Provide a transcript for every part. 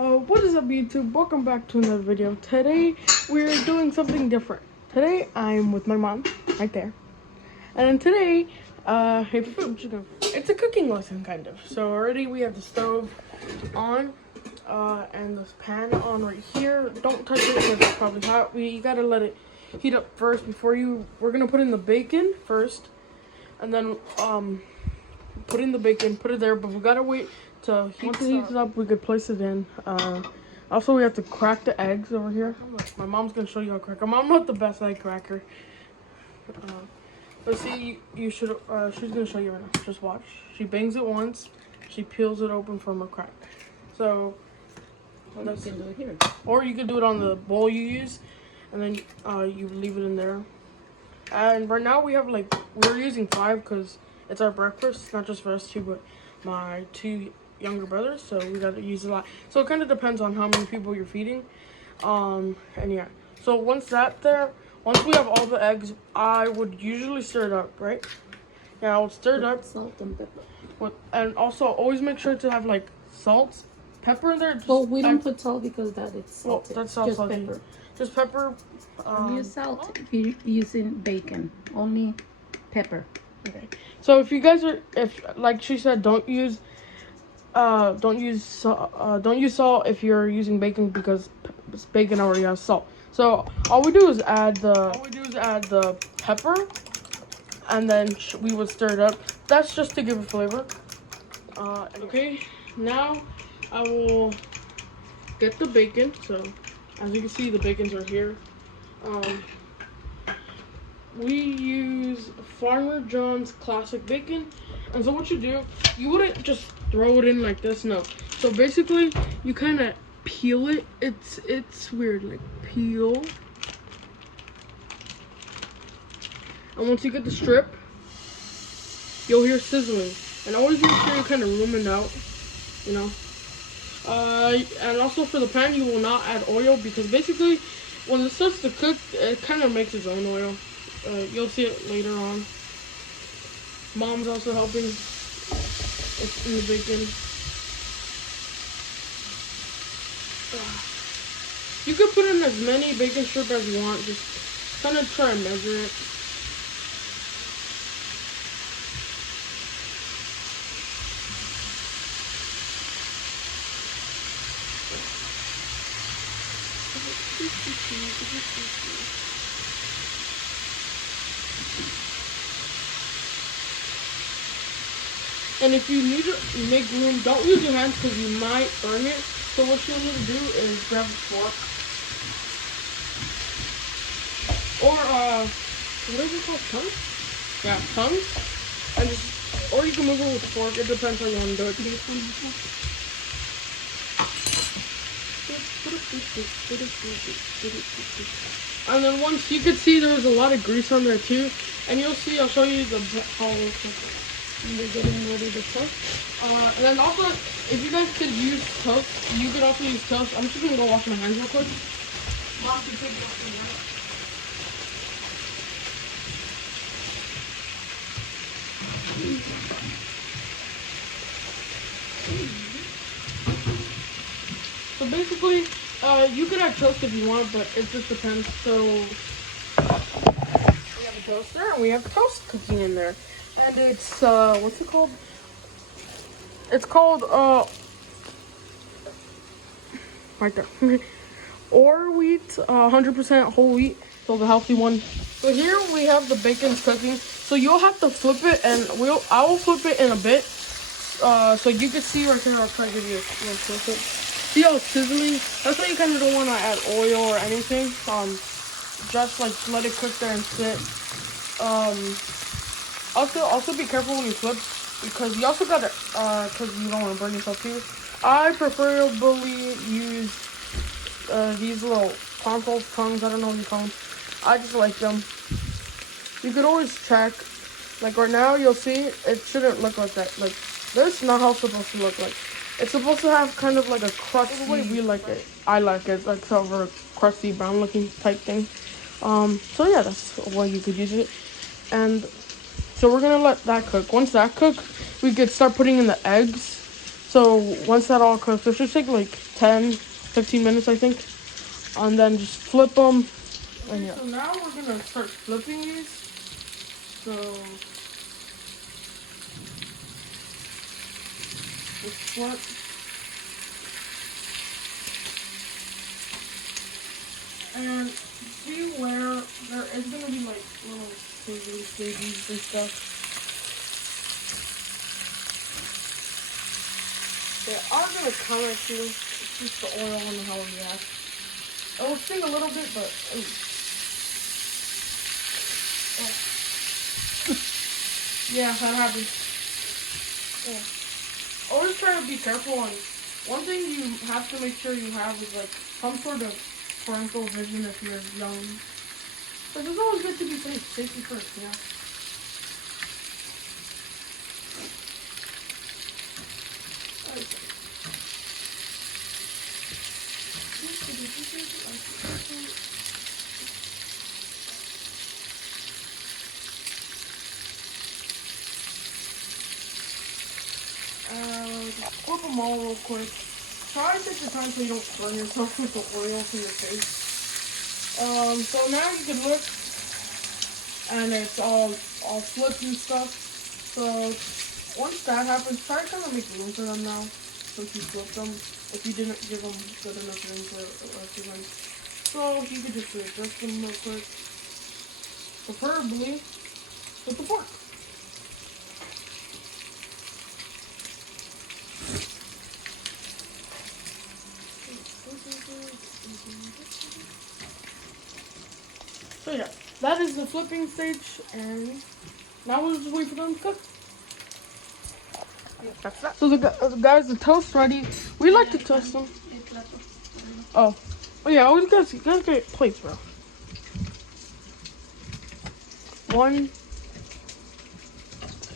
What is up, YouTube? Welcome back to another video. Today we're doing something different. Today I'm with my mom, right there, and today, it's a cooking lesson kind of. So already we have the stove on, and this pan on right here. Don't touch it because it's probably hot. You gotta let it heat up first before we're gonna put in the bacon first, and then put in the bacon, put it there. But we gotta wait to once it heats up, we could place it in. Also, we have to crack the eggs over here. My mom's gonna show you how to crack them. I'm not the best egg cracker. But see, you should. She's gonna show you right now. Just watch. She bangs it once. She peels it open from a crack. So, you can do it here. Or you can do it on the bowl you use, and then you leave it in there. And right now we're using 5 because it's our breakfast, not just for us two, but my 2 younger brothers. So we gotta use a lot. So it kind of depends on how many people you're feeding. And yeah. So once we have all the eggs, I would usually stir it up, right? Yeah, I would stir it up. Salt and pepper. And also always make sure to have like salt, pepper in there. Well, we don't put salt because that is salted. Well, that's salty. Pepper. Just pepper. Don't use salt if you're using bacon. Only pepper. Okay. So if you guys like she said, don't use salt if you're using bacon because bacon already has salt. So all we do is add the pepper, and then we would stir it up. That's just to give it flavor. Okay, now I will get the bacon. So as you can see, the bacons are here. We use Farmer John's classic bacon. And so what you wouldn't just throw it in like this, no. So basically, you kind of peel it. It's weird, like peel. And once you get the strip, you'll hear sizzling. And always make sure you kind of room it out, you know. And also for the pan, you will not add oil because basically, when it starts to cook, it kind of makes its own oil. You'll see it later on. Mom's also helping in the bacon. You can put in as many bacon strips as you want. Just kind of try and measure it. And if you need to make room, don't use your hands because you might burn it. So what you'll need to do is grab a fork. Or, what is it called? Tongue? Yeah, tongue. And or you can move it with a fork. It depends how you want to do it. And then once you can see there's a lot of grease on there too. And you'll see, I'll show you how it looks like. And they're getting ready to toast. And then also, if you guys could use toast, you could also use toast. I'm just gonna go wash my hands real quick. Mom, can you take it off your So basically, you could have toast if you want, but it just depends. So we have a toaster and we have toast cooking in there. And it's, what's it called? It's called, right there. Or wheat, 100% whole wheat, so the healthy one. So here we have the bacon cooking. So you'll have to flip it, and I will flip it in a bit. So you can see right here, I'll try to give you a little flip it. See how it's sizzling? That's why you kind of don't want to add oil or anything. Just like let it cook there and sit. Also be careful when you flip because you also gotta, cause you don't want to burn yourself too. I preferably use these little console tongues. I don't know what you call them. I just like them. You could always check. Like right now, you'll see it shouldn't look like that. Like this, not how it's supposed to look like. It's supposed to have kind of like a crusty. The way we like it, I like it, like sort of a crusty brown looking type thing. So yeah, that's why you could use it. And so we're gonna let that cook. Once that cooks, we could start putting in the eggs. So once that all cooks, it should take like 10-15 minutes, I think. And then just flip them. And yeah. So now we're gonna start flipping these. So just flip. And beware, there is gonna be like little stages and stuff. They are gonna come at you. It's just the oil and how it reacts. It will sting a little bit, but yeah, that happens. Yeah. Always try to be careful. And one thing you have to make sure you have is like some sort of parental vision if you're young. But it's always good to be safe. Safety first, yeah. Just flip them all real quick. Try to take your time so you don't burn yourself with the oil from your face. So now you can look, and it's all flipped and stuff. So once that happens, try to kind of make room for them now, since you flipped them. If you didn't give them good enough room for the rest of them, so you could just adjust them real quick, preferably with the fork. So yeah, that is the flipping stage, and now we'll just wait for them to cook. That's that. So guys, the toast ready. We like to toast them. Oh yeah, you guys get plates, bro. 1,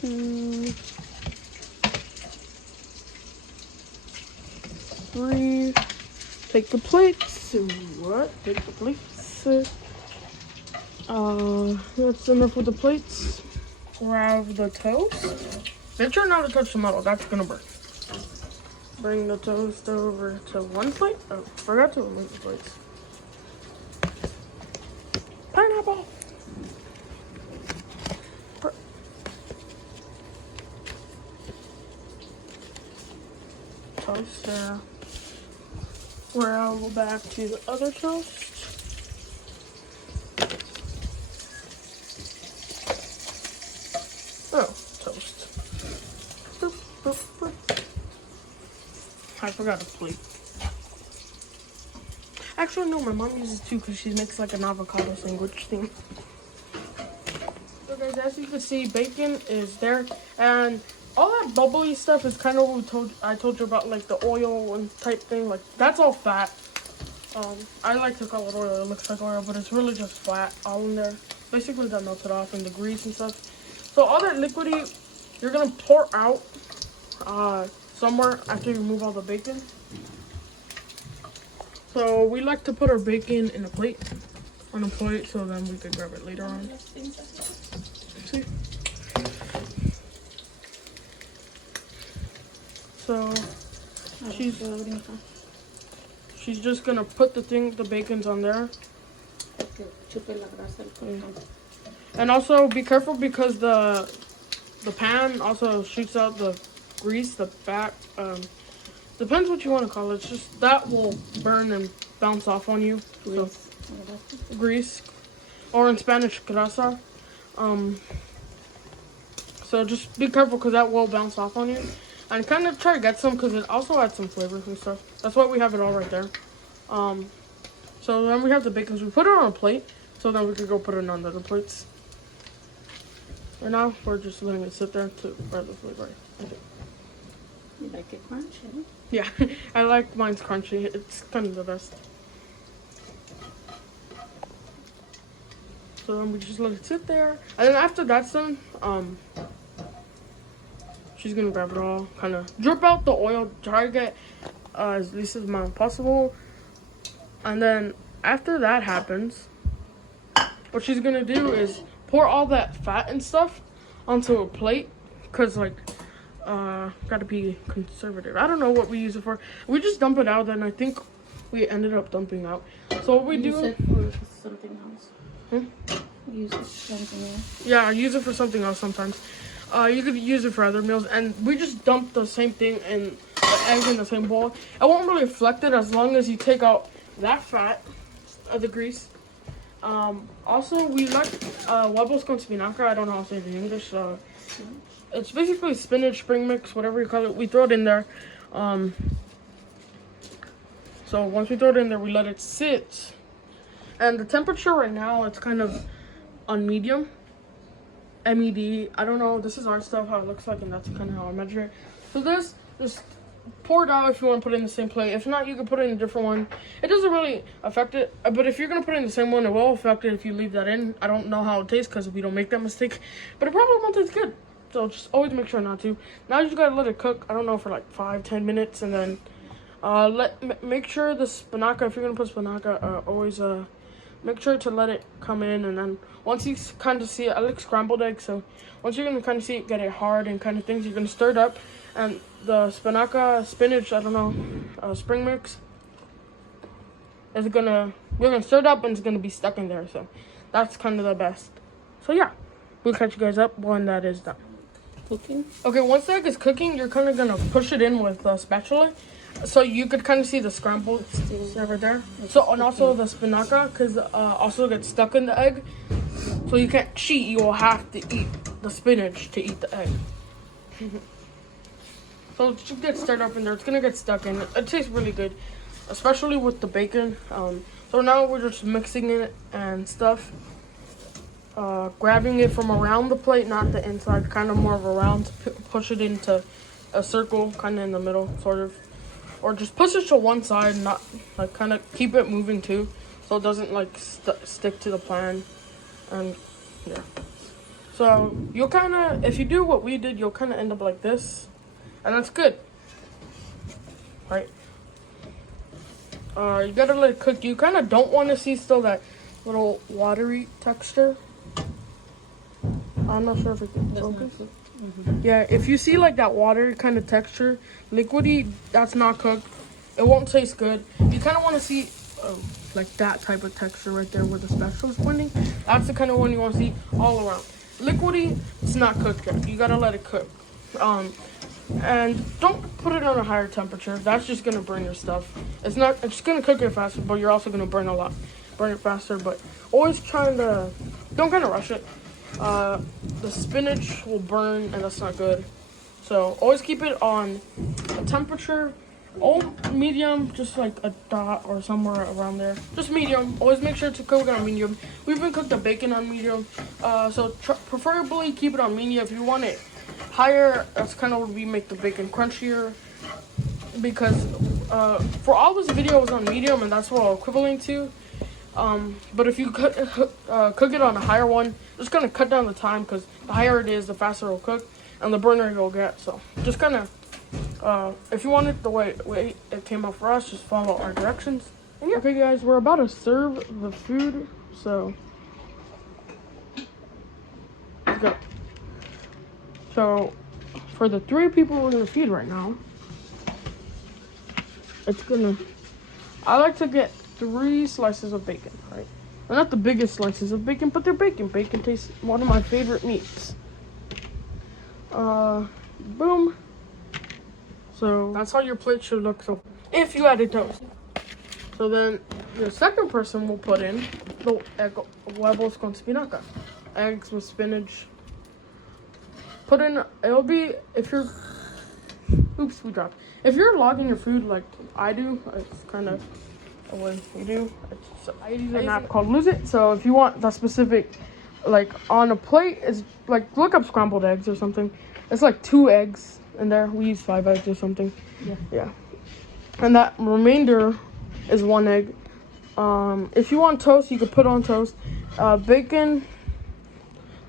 2, 3. Take the plates. What? Take the plates. That's enough with the plates. Grab the toast. Make sure not to touch the metal. That's gonna burn. Bring the toast over to one plate. Oh, forgot to remove the plates. Pineapple. Toast there. Where I'll go back to the other toast. Oh, toast. Boop, boop, boop. I forgot a plate. Actually, no, my mom uses two because she makes like an avocado sandwich thing. So guys, as you can see, bacon is there, and all that bubbly stuff is kind of what I told you about, like the oil and type thing. Like that's all fat. I like to call it oil. It looks like oil, but it's really just fat all in there. Basically, that melted off, and the grease and stuff. So all that liquidy, you're gonna pour out somewhere after you remove all the bacon. So we like to put our bacon in a plate, on a plate, so then we can grab it later on. See? So she's just gonna put the bacon's on there. And also be careful because the pan also shoots out the grease, the fat. Depends what you want to call it. It's just that will burn and bounce off on you. So, grease, or in Spanish, grasa. So just be careful because that will bounce off on you. And kind of try to get some because it also adds some flavor and stuff. That's why we have it all right there. So then we have the bacon. So we put it on a plate. So then we could go put it on the other plates. And now we're just letting it sit there to grab the flavor. You like it crunchy? Yeah, I like mine's crunchy. It's kind of the best. So then we just let it sit there. And then after that's done, she's gonna grab it all, kind of drip out the oil, try to get as least as amount possible. And then after that happens, what she's gonna do is pour all that fat and stuff onto a plate, because like Gotta be conservative. I don't know what we use it for. We just dump it out, and I think we ended up dumping out. So what we Use do? it for something else. Hmm? Use it for something else. Yeah, I use it for something else sometimes. You could use it for other meals, and we just dump the same thing in the egg in the same bowl. It won't really affect it as long as you take out that fat of the grease. Also, we like huevos con spinaca. I don't know how to say it in English. It's basically spinach, spring mix, whatever you call it. We throw it in there. So once we throw it in there, we let it sit. And the temperature right now, it's kind of on medium. MED. I don't know. This is our stuff, how it looks like, and that's kind of how I measure it. So this, just pour it out if you want to put it in the same plate. If not, you can put it in a different one. It doesn't really affect it. But if you're going to put it in the same one, it will affect it if you leave that in. I don't know how it tastes because we don't make that mistake. But it probably won't taste good. So just always make sure not to. Now you just got to let it cook, I don't know, for like 5-10 minutes. And then make sure the spinaca, if you're going to put spinaca, always make sure to let it come in. And then once you kind of see it, I like scrambled eggs. So once you're going to kind of see it get it hard and kind of things, you're going to stir it up. And the spinach, I don't know, spring mix, we're going to stir it up and it's going to be stuck in there. So that's kind of the best. So yeah, we'll catch you guys up when that is done. Cooking. Okay, once the egg is cooking, you're kind of going to push it in with a spatula. So you could kind of see the scrambled over there. So, and also the spinaca, because also gets stuck in the egg. So you can't cheat, you will have to eat the spinach to eat the egg. So it should get stirred up in there. It's going to get stuck in. It tastes really good, especially with the bacon. So now we're just mixing it and stuff. Grabbing it from around the plate, not the inside, kind of more of around, to push it into a circle, kind of in the middle, sort of. Or just push it to one side, not like kind of keep it moving too, so it doesn't like stick to the pan. And yeah, so you'll kind of, if you do what we did, you'll kind of end up like this, and that's good, right? You gotta let it cook. You kind of don't want to see still that little watery texture. I'm not sure if it can focus. Yeah, if you see like that watery kind of texture, liquidy, that's not cooked. It won't taste good. You kind of want to see like that type of texture right there where the spatula is pointing. That's the kind of one you want to see all around. Liquidy, it's not cooked yet. You gotta let it cook. And don't put it on a higher temperature. That's just gonna burn your stuff. It's gonna cook it faster, but you're also gonna burn it faster. But always trying to, don't kind of rush it. The spinach will burn, and that's not good. So always keep it on a temperature, medium, just like a dot or somewhere around there. Just medium. Always make sure to cook it on medium. We even cooked the bacon on medium. So preferably keep it on medium. If you want it higher, that's kind of where we make the bacon crunchier. Because for all this video was on medium, and that's what I'm equivalent to. But if you cook it on a higher one, it's gonna cut down the time, because the higher it is, the faster it'll cook, and the burner you'll get. So just kind of, if you want it the way it came out for us, just follow our directions. And yeah. Okay, guys, we're about to serve the food, so let's go. So for the 3 people we're gonna feed right now, I like to get 3 slices of bacon, right? They're not the biggest slices of bacon, but they're bacon. Bacon tastes one of my favorite meats. Boom. So that's how your plate should look. So if you added toast. So then the second person will put in the huevos con spinaca, eggs with spinach. Put in. It'll be if you're. Oops, we dropped. If you're logging your food like I do, it's kind of the way we do. I use an app called Lose It. So if you want the specific, like on a plate, is like look up scrambled eggs or something. It's like 2 eggs in there. We use 5 eggs or something. Yeah. And that remainder is 1 egg. If you want toast, you could put on toast. Bacon,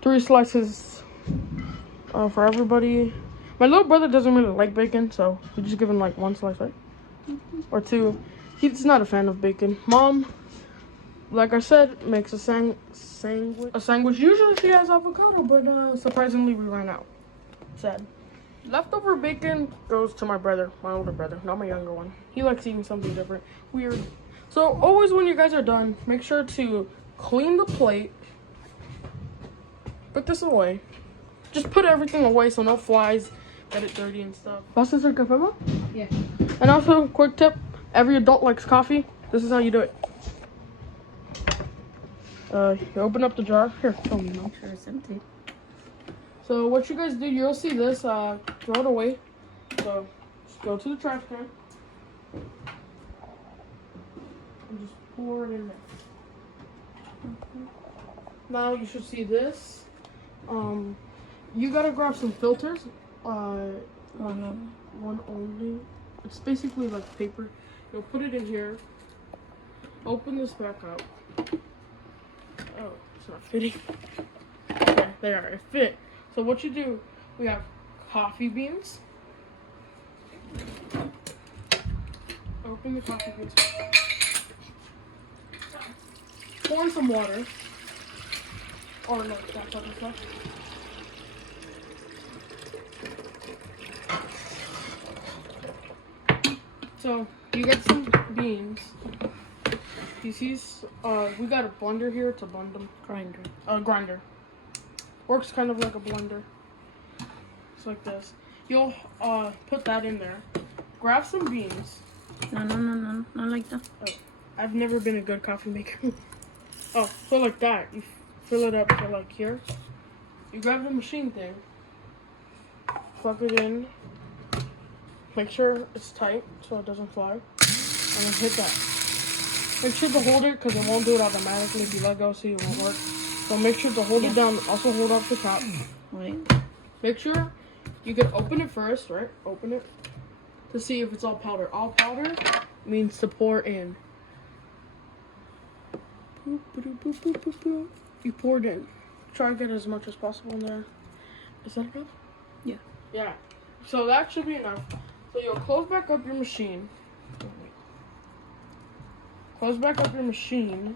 3 slices for everybody. My little brother doesn't really like bacon, so we just give him like 1 slice, right? Or 2. He's not a fan of bacon. Mom, like I said, makes a sandwich. Usually she has avocado, but surprisingly we ran out. Sad. Leftover bacon goes to my brother, my older brother, not my younger one. He likes eating something different. Weird. So always when you guys are done, make sure to clean the plate. Put this away. Just put everything away so no flies get it dirty and stuff. ¿Vas a hacer café, ma? Yeah. And also, quick tip, every adult likes coffee. This is how you do it. You open up the jar. Here, show me, Mom. Sure, it's empty. So what you guys do, you'll see this, throw it away. So just go to the trash can and just pour it in there. Now you should see this. You gotta grab some filters. One only. It's basically like paper. You'll put it in here. Open this back up. Oh, it's not fitting. Okay, there, it fit. So what you do, we have coffee beans. Open the coffee beans. Pour in some water. Or no, that's other stuff. So you get some beans. You see, we got a blender here to blend them. Grinder. Works kind of like a blender. It's like this. You'll put that in there. Grab some beans. No, not like that. Oh, I've never been a good coffee maker. Oh, so like that. You fill it up to like here. You grab the machine thing. Plug it in. Make sure it's tight so it doesn't fly. And then hit that. Make sure to hold it because it won't do it automatically. If you let go, see, it won't work. So make sure to hold it down. Also hold up the top. Wait. Make sure you can open it first, right? Open it to see if it's all powder. All powder means to pour in. You pour it in. Try to get as much as possible in there. Is that enough? Yeah. Yeah. So that should be enough. So you'll close back up your machine. Close back up your machine.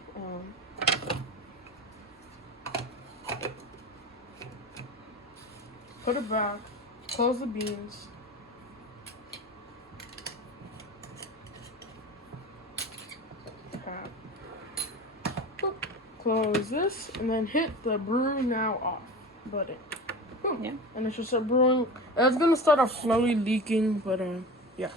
Put it back. Close the beans. Boop. Close this and then hit the brew now off button. Boom. Yeah. And it should start brewing. It's gonna start off slowly leaking, but yeah.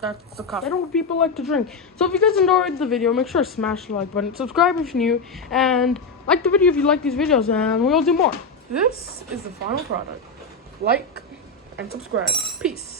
That's the coffee. I know what people like to drink. So if you guys enjoyed the video, make sure to smash the like button, subscribe if you're new, and like the video if you like these videos, and we'll do more. This is the final product. Like and subscribe. Peace.